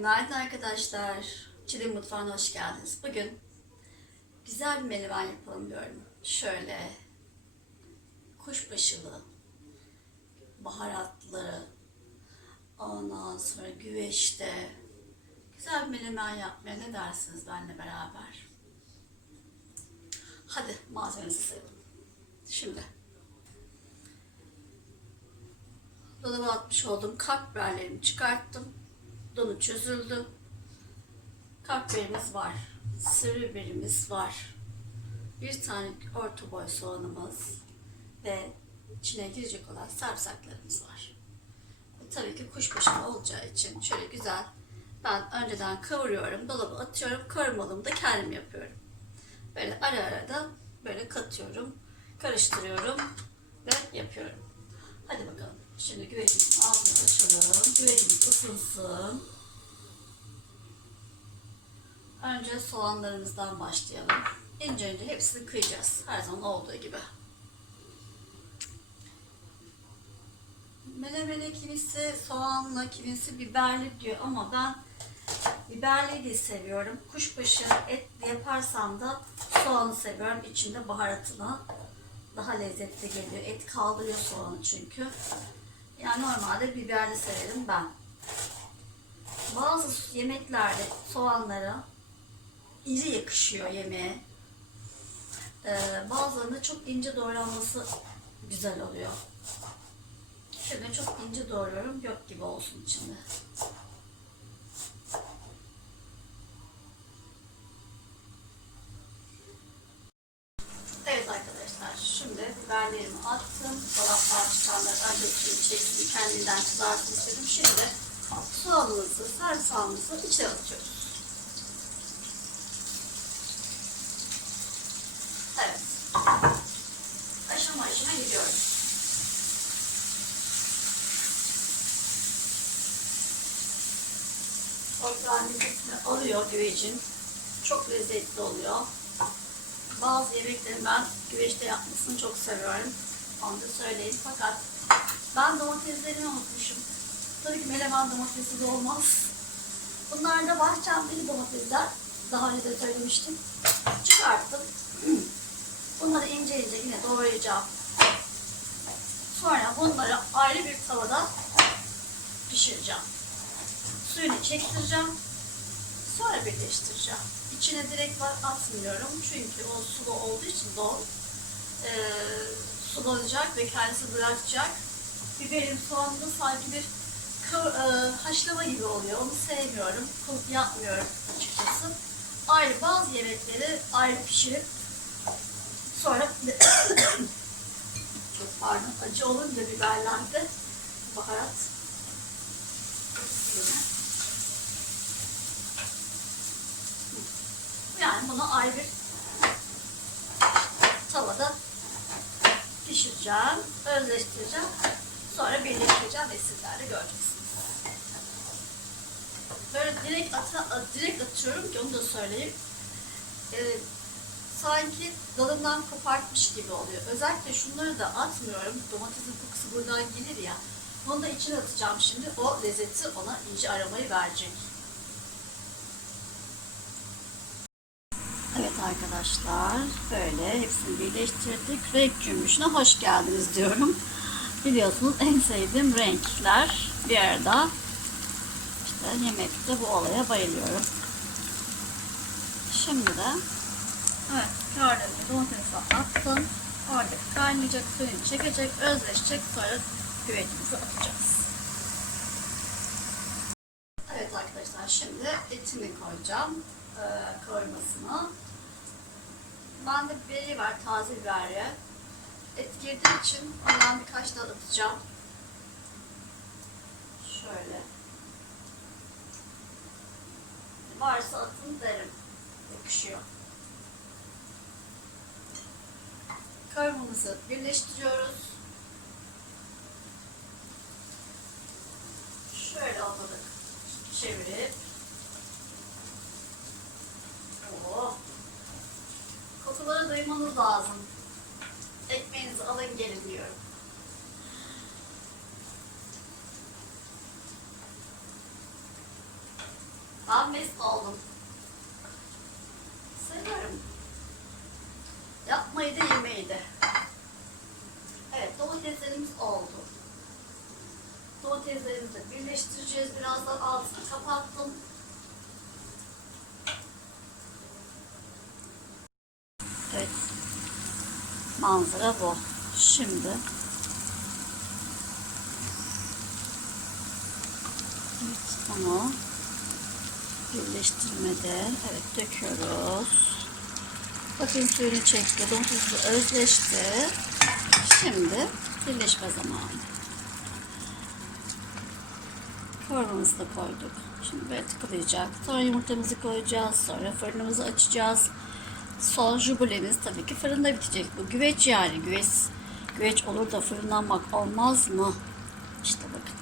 Günaydın arkadaşlar. Çilim mutfağına hoş geldiniz. Bugün güzel bir menemen yapalım diyorum. Şöyle kuşbaşılı, baharatlı, ondan sonra güveçte güzel bir menemen yapmaya ne dersiniz benimle beraber? Hadi malzememizi sayalım. Şimdi dolaba atmış olduğum kalp biberlerimi çıkarttım. Donu çözüldü. Kalp biberimiz var. Sırrı biberimiz var. Bir tane orta boy soğanımız ve içine girecek olan sarımsaklarımız var. Bu tabii ki kuşbaşı olacağı için şöyle güzel ben önceden kavuruyorum, dolaba atıyorum, kavurmalımı da kendim yapıyorum. Böyle ara ara da böyle katıyorum, karıştırıyorum ve yapıyorum. Hadi bakalım. Şimdi güvecimizin altını açalım. Güvecimiz ısınsın. Önce soğanlarımızdan başlayalım. İnce ince hepsini kıyacağız. Her zaman olduğu gibi. Menemene kimisi soğanla, kimisi biberli diyor ama ben biberli de seviyorum. Kuşbaşı et yaparsam da soğanı seviyorum. İçinde baharatını daha lezzetli geliyor. Et kaldırıyor soğanı çünkü. Yani normalde biberli severim ben. Bazı yemeklerde soğanlara iri yakışıyor yemeğe. Ee, bazılarında çok ince doğranması güzel oluyor. Şöyle çok ince doğruyorum. Yok gibi olsun içinde. Evet arkadaşlar şimdi biberlerimi attım. Dolaptan çıkanları acıtayım, çekeyim, kendinden kızarsın istedim. Şimdi soğanımızı, sarımsağımızı içine atıyoruz. Evet. Aşama aşama gidiyoruz. Lezzetini alıyor güvecin. Çok lezzetli oluyor. Bazı yemekleri ben güveçte yapmasını çok seviyorum. Onu da söyleyeyim. Fakat ben domateslerimi unutmuşum. Tabii ki menemen domatesi de olmaz. Bunlar da bahçemdeki domatesler. Daha önce de söylemiştim. Çıkarttım. Bunları ince ince yine doğrayacağım. Sonra bunları ayrı bir tavada pişireceğim. Suyunu çektireceğim. Sonra birleştireceğim. İçine direkt atmıyorum. Çünkü o sulu olduğu için don e, sulanacak ve kendisi bırakacak. Biberim soğanı da sanki bir e, haşlama gibi oluyor. Onu sevmiyorum. Kulp yapmıyorum açıkçası. Ayrı bazı yemekleri ayrı pişirip sonra çok pardon acı olunca biberlerde baharat yani bunu ayrı bir tavada pişireceğim, özleştireceğim. Sonra birleştireceğim ve sizler de göreceksiniz. Böyle direkt, ata, direkt atıyorum ki onu da söyleyeyim. Ee, sanki dalından kopartmış gibi oluyor. Özellikle şunları da atmıyorum. Domatesin kokusu buradan gelir ya. Onu da içine atacağım şimdi. O lezzeti ona iyice aromayı verecek. Evet arkadaşlar böyle hepsini birleştirdik. Renk cümbüşüne hoş geldiniz diyorum. Biliyorsunuz en sevdiğim renkler bir arada. İşte yemekte bu olaya bayılıyorum. Şimdi de evet kârlarımı domatesi attım. Orada kaynayacak, suyunu çekecek, özleşecek. Sonra güvecimizi atacağız. Evet arkadaşlar şimdi etimi koyacağım e, kavurmasına. Bende biberi var, taze biberi. Et girdiği için ondan birkaç tane atacağım. Şöyle. Varsa atın derim. Yakışıyor. Kavurmamızı birleştiriyoruz. Şöyle ortalık çevirip Duymanız lazım. Ekmeğinizi alın gelin diyorum. yapmaktan mest oldum. Seviyorum. Yapmayı da yemeyi de. Evet domateslerimiz oldu. Domateslerimizi birleştireceğiz. Birazdan altını kapattım. Evet. Manzara bu. Şimdi Evet, onu birleştirmede evet döküyoruz. Bakın suyunu çekti, domatesle özleşti. Şimdi birleşme zamanı. Formamızı koyduk. Şimdi böyle tıklayacak. Sonra yumurtamızı koyacağız. Sonra fırınımızı açacağız. Son jubulemiz tabii ki fırında bitecek. Bu güveç yani. Güveç, güveç olur da fırınlanmak olmaz mı? İşte bakın.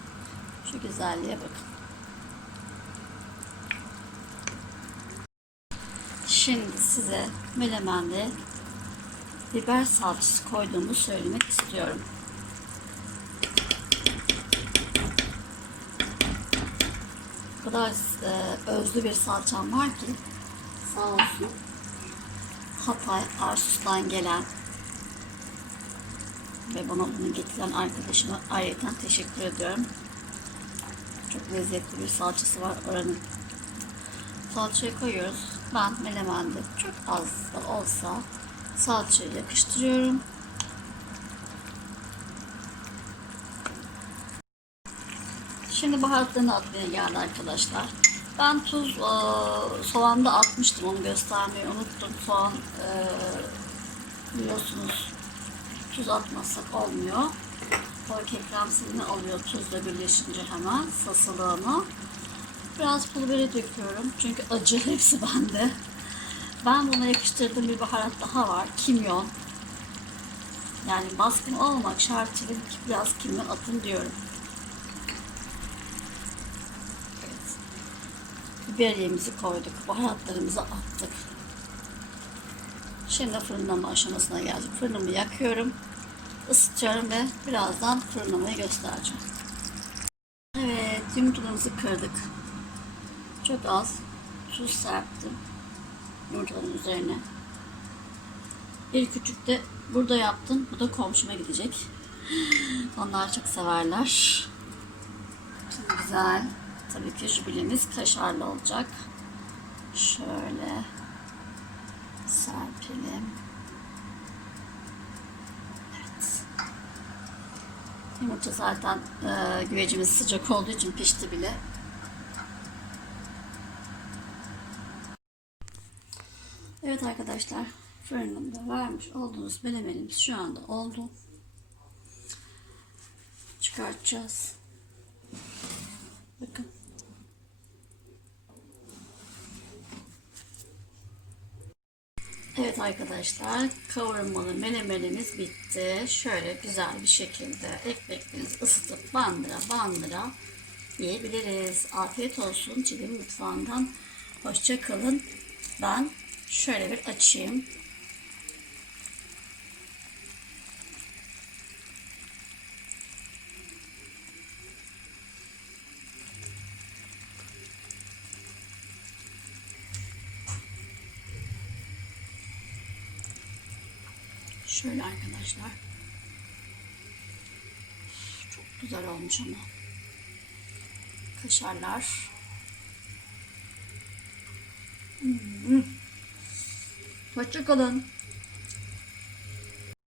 Şu güzelliğe bakın. Şimdi size melemende biber salçası koyduğumu söylemek istiyorum. O kadar e, özlü bir salçam var ki sağ olsun Hatay Arsus'tan gelen ve bana bunu getiren arkadaşıma ayrıca teşekkür ediyorum. Çok lezzetli bir salçası var oranın. Salçayı koyuyoruz. Ben melemende çok az da olsa salçayı yakıştırıyorum. Şimdi baharatlarını atmaya geldi arkadaşlar. Ben tuz e, soğanda atmıştım onu göstermeyi unuttum. Soğan e, biliyorsunuz tuz atmasak olmuyor. O kekremsini alıyor tuzla birleşince hemen sasılığını. Biraz pul biberi döküyorum. Çünkü acı hepsi bende. Ben buna yakıştırdığım bir baharat daha var. Kimyon. Yani baskın olmamak şartıyla biraz kimyon atın diyorum. Biberiyemizi koyduk. Baharatlarımızı attık. Şimdi fırınlama aşamasına geldik. Fırınımı yakıyorum. ısıtıyorum ve birazdan fırınlamayı göstereceğim. Evet, yumurtalarımızı kırdık. Çok az tuz serptim yumurtaların üzerine. Bir küçük de burada yaptım. Bu da komşuma gidecek. Onlar çok severler. Şimdi güzel. Tabii ki jübilemiz kaşarlı olacak. Şöyle serpelim. Evet. Yumurta zaten e, güvecimiz sıcak olduğu için pişti bile. Evet arkadaşlar fırınımda vermiş olduğunuz menemenimiz şu anda oldu. Çıkartacağız. Bakın. Evet arkadaşlar kavurmalı menemenimiz bitti. Şöyle güzel bir şekilde ekmeklerinizi ısıtıp bandıra bandıra yiyebiliriz. Afiyet olsun Çiğdem Mutfağı'ndan. Hoşça kalın. Ben şöyle bir açayım. Şöyle arkadaşlar. Çok güzel olmuş ama. Kaşarlar. Hmm. Hoşçakalın.